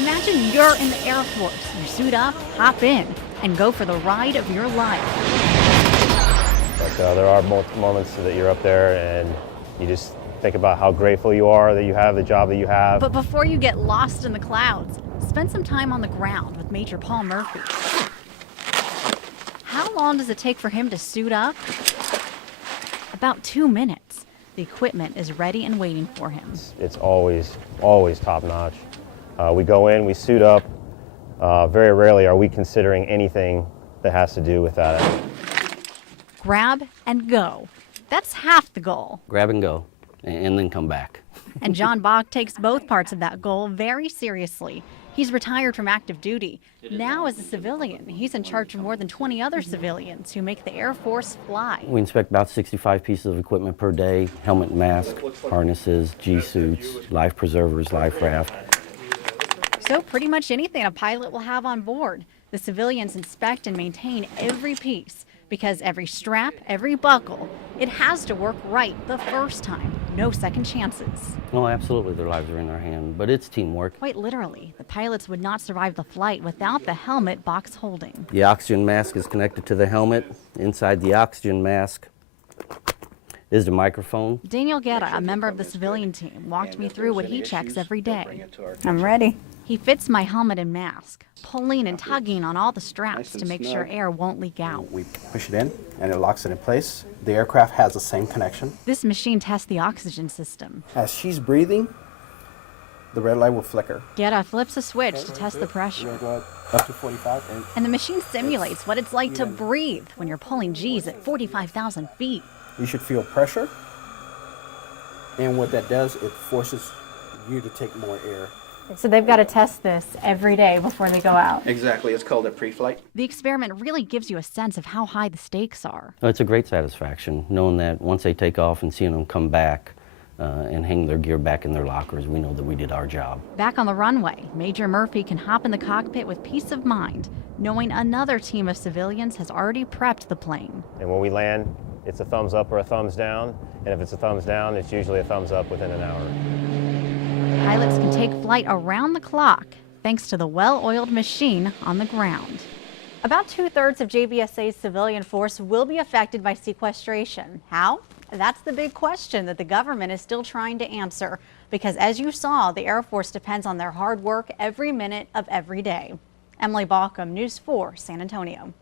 Imagine you're in the Air Force. You suit up, hop in, and go for the ride of your life. But there are moments that you're up there and you just think about how grateful you are that you have the job that you have. But before you get lost in the clouds, spend some time on the ground with Major Paul Murphy. How long does it take for him to suit up? About 2 minutes. The equipment is ready and waiting for him. It's always top notch. We go in, we suit up. Very rarely are we considering anything that has to do with that. Grab and go. That's half the goal. Grab and go, and then come back. And John Bach takes both parts of that goal very seriously. He's retired from active duty. Now, as a civilian, he's in charge of more than 20 other civilians who make the Air Force fly. We inspect about 65 pieces of equipment per day: helmet, mask, harnesses, G-suits, life preservers, life raft. So pretty much anything a pilot will have on board. The civilians inspect and maintain every piece, because every strap, every buckle, it has to work right the first time. No second chances. No, absolutely, their lives are in our hand, but it's teamwork. Quite literally, the pilots would not survive the flight without the helmet Bach's holding. The oxygen mask is connected to the helmet. Inside the oxygen mask is the microphone. Daniel Guerra, a member of the civilian team, walked me through what he checks every day. I'm ready. He fits my helmet and mask, pulling and tugging on all the straps to make sure air won't leak out. We push it in and it locks it in place. The aircraft has the same connection. This machine tests the oxygen system. As she's breathing, the red light will flicker. Guerra flips a switch to test the pressure. Go up to 45. And the machine simulates what it's like to breathe when you're pulling G's at 45,000 feet. You should feel pressure. And what that does, it forces you to take more air. So they've got to test this every day before they go out. Exactly. It's called a pre-flight. The experiment really gives you a sense of how high the stakes are. It's a great satisfaction knowing that once they take off and seeing them come back and hang their gear back in their lockers, we know that we did our job. Back on the runway, Major Murphy can hop in the cockpit with peace of mind, knowing another team of civilians has already prepped the plane. And when we land, it's a thumbs up or a thumbs down. And if it's a thumbs down, it's usually a thumbs up within an hour. Pilots can take flight around the clock thanks to the well-oiled machine on the ground. About 2/3 of JBSA's civilian force will be affected by sequestration. How? That's the big question that the government is still trying to answer, because as you saw, the Air Force depends on their hard work every minute of every day. Emily Balcom, News 4, San Antonio.